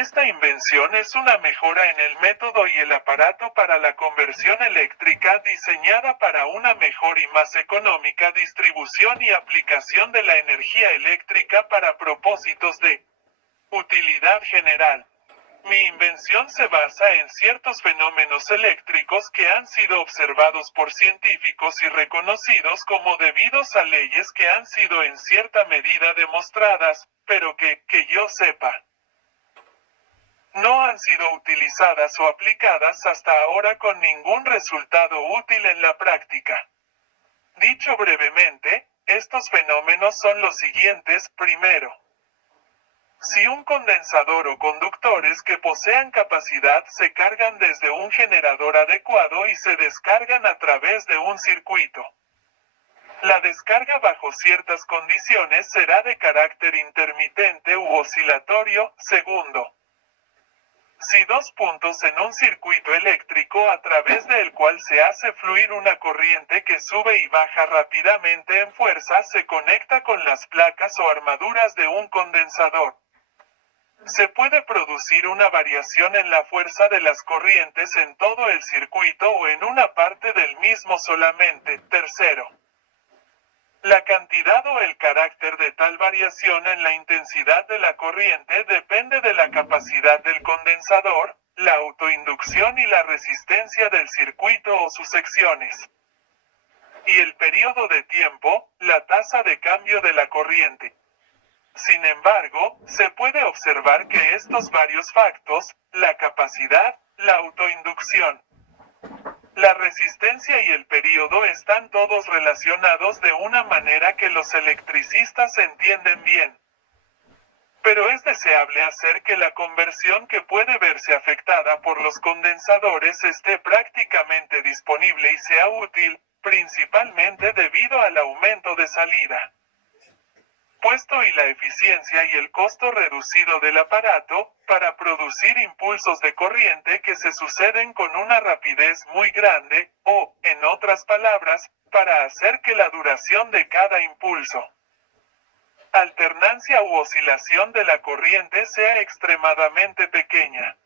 Esta invención es una mejora en el método y el aparato para la conversión eléctrica diseñada para una mejor y más económica distribución y aplicación de la energía eléctrica para propósitos de utilidad general. Mi invención se basa en ciertos fenómenos eléctricos que han sido observados por científicos y reconocidos como debidos a leyes que han sido en cierta medida demostradas, pero que yo sepa, no han sido utilizadas o aplicadas hasta ahora con ningún resultado útil en la práctica. Dicho brevemente, estos fenómenos son los siguientes. Primero, si un condensador o conductores que posean capacidad se cargan desde un generador adecuado y se descargan a través de un circuito. La descarga bajo ciertas condiciones será de carácter intermitente u oscilatorio. Segundo, si dos puntos en un circuito eléctrico a través del cual se hace fluir una corriente que sube y baja rápidamente en fuerza se conecta con las placas o armaduras de un condensador, se puede producir una variación en la fuerza de las corrientes en todo el circuito o en una parte del mismo solamente. Tercero, la cantidad o el carácter de tal variación en la intensidad de la corriente depende de la capacidad del condensador, la autoinducción y la resistencia del circuito o sus secciones. Y el periodo de tiempo, la tasa de cambio de la corriente. Sin embargo, se puede observar que estos varios factores, la capacidad, la autoinducción, la resistencia y el período están todos relacionados de una manera que los electricistas entienden bien. Pero es deseable hacer que la conversión que puede verse afectada por los condensadores esté prácticamente disponible y sea útil, principalmente debido al aumento de salida, puesto y la eficiencia y el costo reducido del aparato, para producir impulsos de corriente que se suceden con una rapidez muy grande, o, en otras palabras, para hacer que la duración de cada impulso, alternancia u oscilación de la corriente sea extremadamente pequeña.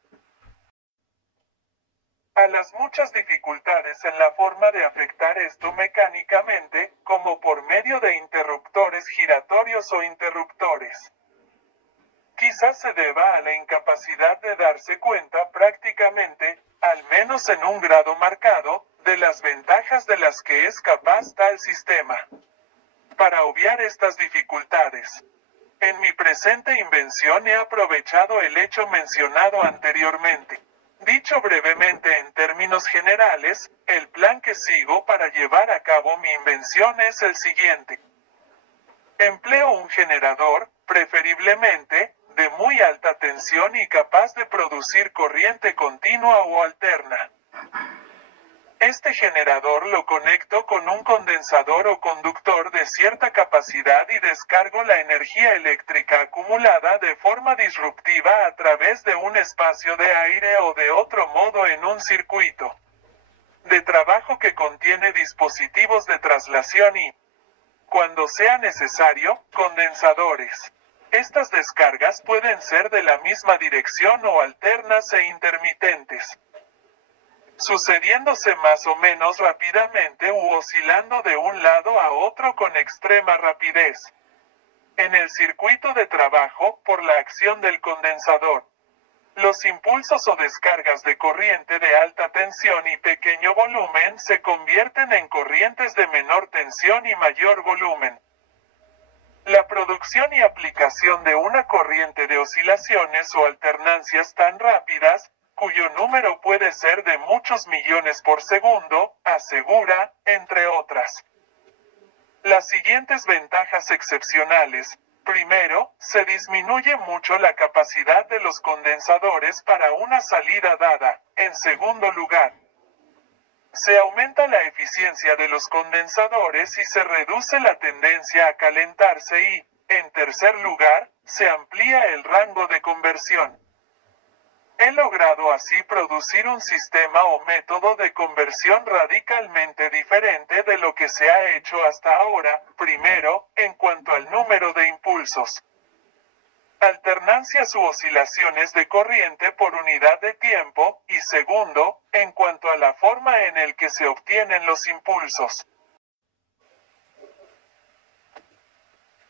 A las muchas dificultades en la forma de afectar esto mecánicamente, como por medio de interruptores giratorios o interruptores, quizás se deba a la incapacidad de darse cuenta prácticamente, al menos en un grado marcado, de las ventajas de las que es capaz tal sistema. Para obviar estas dificultades, en mi presente invención he aprovechado el hecho mencionado anteriormente. Dicho brevemente en términos generales, el plan que sigo para llevar a cabo mi invención es el siguiente. Empleo un generador, preferiblemente, de muy alta tensión y capaz de producir corriente continua o alterna. Este generador lo conecto con un condensador o conductor de cierta capacidad y descargo la energía eléctrica acumulada de forma disruptiva a través de un espacio de aire o de otro modo en un circuito de trabajo que contiene dispositivos de traslación y, cuando sea necesario, condensadores. Estas descargas pueden ser de la misma dirección o alternas e intermitentes, sucediéndose más o menos rápidamente u oscilando de un lado a otro con extrema rapidez. En el circuito de trabajo, por la acción del condensador, los impulsos o descargas de corriente de alta tensión y pequeño volumen se convierten en corrientes de menor tensión y mayor volumen. La producción y aplicación de una corriente de oscilaciones o alternancias tan rápidas, cuyo número puede ser de muchos millones por segundo, asegura, entre otras, las siguientes ventajas excepcionales. Primero, se disminuye mucho la capacidad de los condensadores para una salida dada. En segundo lugar, se aumenta la eficiencia de los condensadores y se reduce la tendencia a calentarse y, en tercer lugar, se amplía el rango de conversión. He logrado así producir un sistema o método de conversión radicalmente diferente de lo que se ha hecho hasta ahora. Primero, en cuanto al número de impulsos. alternancias u oscilaciones de corriente por unidad de tiempo, y segundo, en cuanto a la forma en el que se obtienen los impulsos.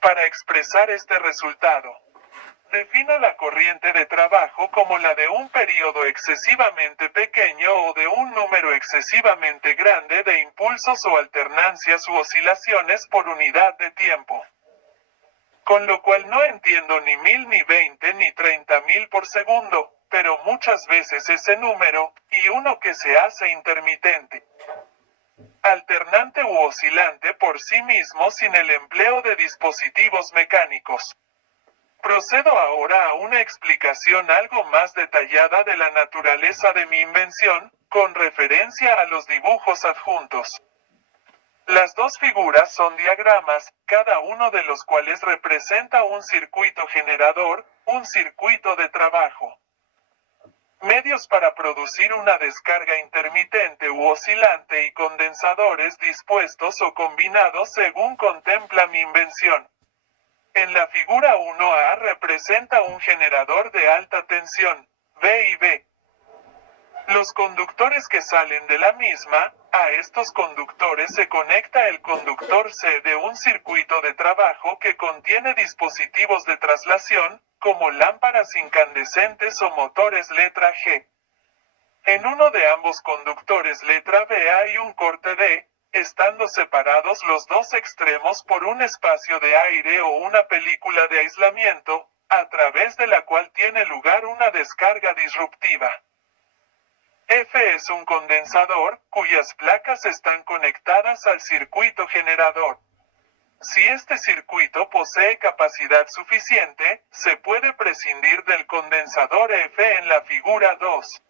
Para expresar este resultado, defino la corriente de trabajo como la de un período excesivamente pequeño o de un número excesivamente grande de impulsos o alternancias u oscilaciones por unidad de tiempo. Con lo cual no entiendo ni 1000 ni 20 ni 30.000 por segundo, pero muchas veces ese número, y uno que se hace intermitente, alternante u oscilante por sí mismo sin el empleo de dispositivos mecánicos. Procedo ahora a una explicación algo más detallada de la naturaleza de mi invención, con referencia a los dibujos adjuntos. Las dos figuras son diagramas, cada uno de los cuales representa un circuito generador, un circuito de trabajo. Medios para producir una descarga intermitente u oscilante y condensadores dispuestos o combinados según contempla mi invención. En la figura 1A representa un generador de alta tensión, V y B. Los conductores que salen de la misma, a estos conductores se conecta el conductor C de un circuito de trabajo que contiene dispositivos de traslación, como lámparas incandescentes o motores letra G. En uno de ambos conductores letra B hay un corte D, estando separados los dos extremos por un espacio de aire o una película de aislamiento, a través de la cual tiene lugar una descarga disruptiva. F es un condensador, cuyas placas están conectadas al circuito generador. Si este circuito posee capacidad suficiente, se puede prescindir del condensador F en la figura 2.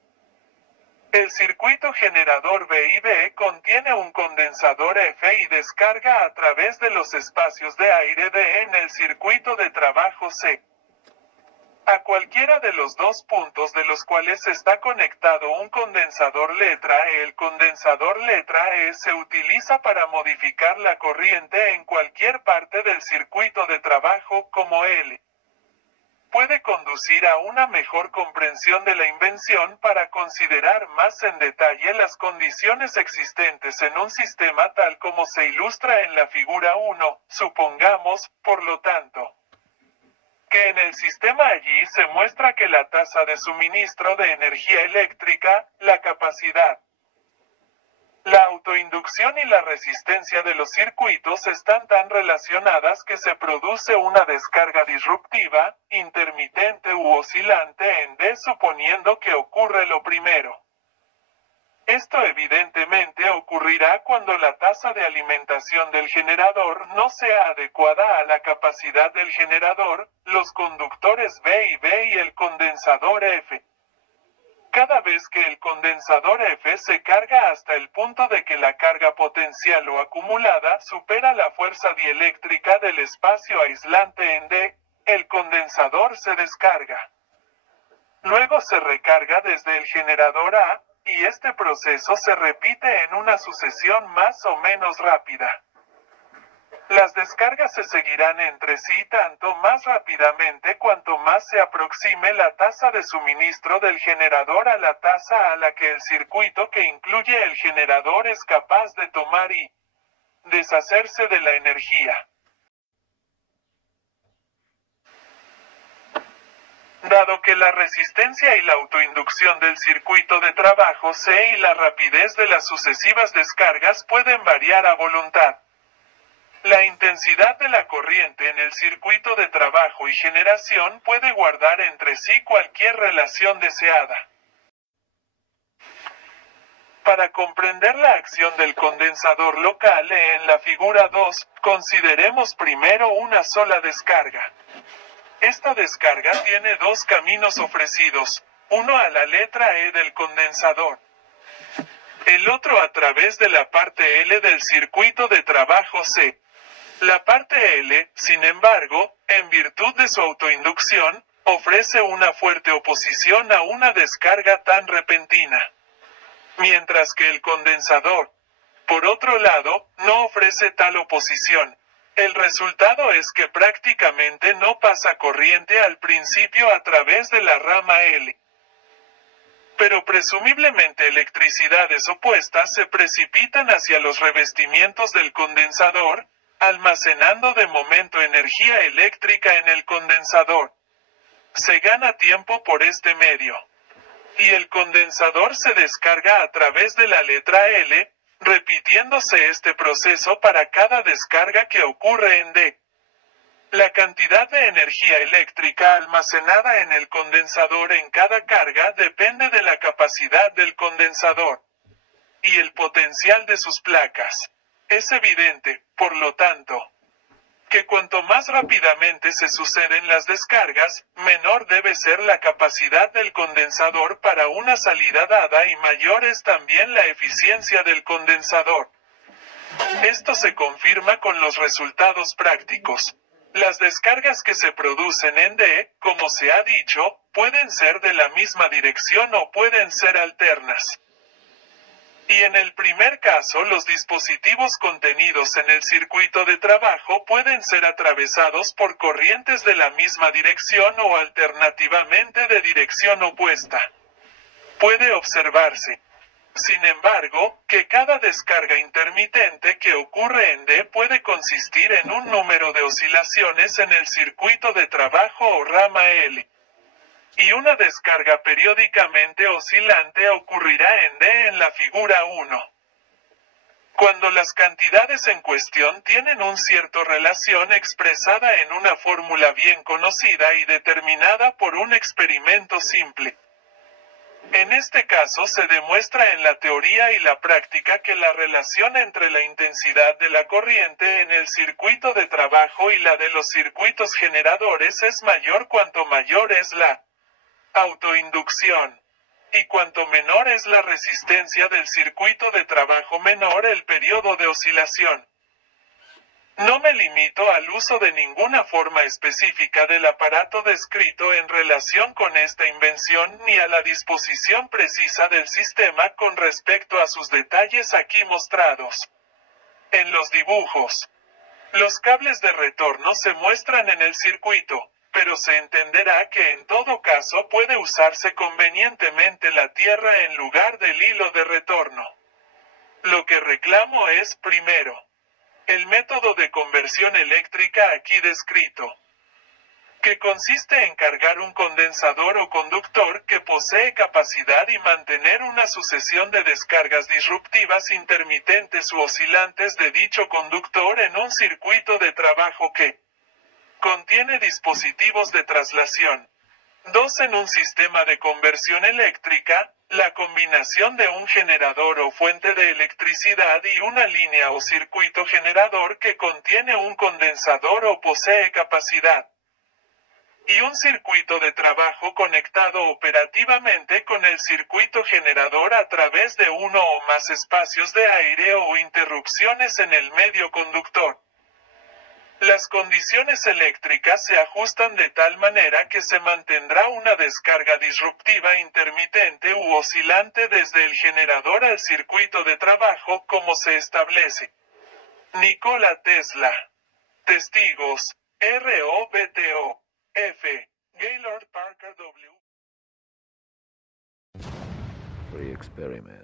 El circuito generador B y B contiene un condensador F y descarga a través de los espacios de aire D en el circuito de trabajo C. A cualquiera de los dos puntos de los cuales está conectado un condensador letra E, el condensador letra E se utiliza para modificar la corriente en cualquier parte del circuito de trabajo como L. Puede conducir a una mejor comprensión de la invención para considerar más en detalle las condiciones existentes en un sistema tal como se ilustra en la figura 1, supongamos, por lo tanto, que en el sistema allí se muestra que la tasa de suministro de energía eléctrica, la capacidad, la autoinducción y la resistencia de los circuitos están tan relacionadas que se produce una descarga disruptiva, intermitente u oscilante en D suponiendo que ocurre lo primero. Esto evidentemente ocurrirá cuando la tasa de alimentación del generador no sea adecuada a la capacidad del generador, los conductores B y B y el condensador F. Cada vez que el condensador F se carga hasta el punto de que la carga potencial o acumulada supera la fuerza dieléctrica del espacio aislante en D, el condensador se descarga. Luego se recarga desde el generador A, y este proceso se repite en una sucesión más o menos rápida. Las descargas se seguirán entre sí tanto más rápidamente cuanto más se aproxime la tasa de suministro del generador a la tasa a la que el circuito que incluye el generador es capaz de tomar y deshacerse de la energía. Dado que la resistencia y la autoinducción del circuito de trabajo C y la rapidez de las sucesivas descargas pueden variar a voluntad, la intensidad de la corriente en el circuito de trabajo y generación puede guardar entre sí cualquier relación deseada. Para comprender la acción del condensador local en la figura 2, consideremos primero una sola descarga. Esta descarga tiene dos caminos ofrecidos, uno a la letra E del condensador, el otro a través de la parte L del circuito de trabajo C. La parte L, sin embargo, en virtud de su autoinducción, ofrece una fuerte oposición a una descarga tan repentina, mientras que el condensador, por otro lado, no ofrece tal oposición. El resultado es que prácticamente no pasa corriente al principio a través de la rama L. Pero presumiblemente electricidades opuestas se precipitan hacia los revestimientos del condensador, almacenando de momento energía eléctrica en el condensador. Se gana tiempo por este medio. Y el condensador se descarga a través de la letra L, repitiéndose este proceso para cada descarga que ocurre en D. La cantidad de energía eléctrica almacenada en el condensador en cada carga depende de la capacidad del condensador y el potencial de sus placas. Es evidente, por lo tanto, que cuanto más rápidamente se suceden las descargas, menor debe ser la capacidad del condensador para una salida dada y mayor es también la eficiencia del condensador. Esto se confirma con los resultados prácticos. Las descargas que se producen en D, como se ha dicho, pueden ser de la misma dirección o pueden ser alternas. Y en el primer caso los dispositivos contenidos en el circuito de trabajo pueden ser atravesados por corrientes de la misma dirección o alternativamente de dirección opuesta. Puede observarse, sin embargo, que cada descarga intermitente que ocurre en D puede consistir en un número de oscilaciones en el circuito de trabajo o rama L. Y una descarga periódicamente oscilante ocurrirá en D en la figura 1. Cuando las cantidades en cuestión tienen un cierto relación expresada en una fórmula bien conocida y determinada por un experimento simple. En este caso se demuestra en la teoría y la práctica que la relación entre la intensidad de la corriente en el circuito de trabajo y la de los circuitos generadores es mayor cuanto mayor es la autoinducción. Y cuanto menor es la resistencia del circuito de trabajo, menor el periodo de oscilación. No me limito al uso de ninguna forma específica del aparato descrito en relación con esta invención ni a la disposición precisa del sistema con respecto a sus detalles aquí mostrados. En los dibujos, los cables de retorno se muestran en el circuito, pero se entenderá que en todo caso puede usarse convenientemente la tierra en lugar del hilo de retorno. Lo que reclamo es, primero, el método de conversión eléctrica aquí descrito, que consiste en cargar un condensador o conductor que posee capacidad y mantener una sucesión de descargas disruptivas intermitentes u oscilantes de dicho conductor en un circuito de trabajo que contiene dispositivos de traslación. 2. En un sistema de conversión eléctrica, la combinación de un generador o fuente de electricidad y una línea o circuito generador que contiene un condensador o posee capacidad. Y un circuito de trabajo conectado operativamente con el circuito generador a través de uno o más espacios de aire o interrupciones en el medio conductor. Las condiciones eléctricas se ajustan de tal manera que se mantendrá una descarga disruptiva intermitente u oscilante desde el generador al circuito de trabajo como se establece. Nikola Tesla. Testigos. ROBTO. F. Gaylord Parker W. Free experiment.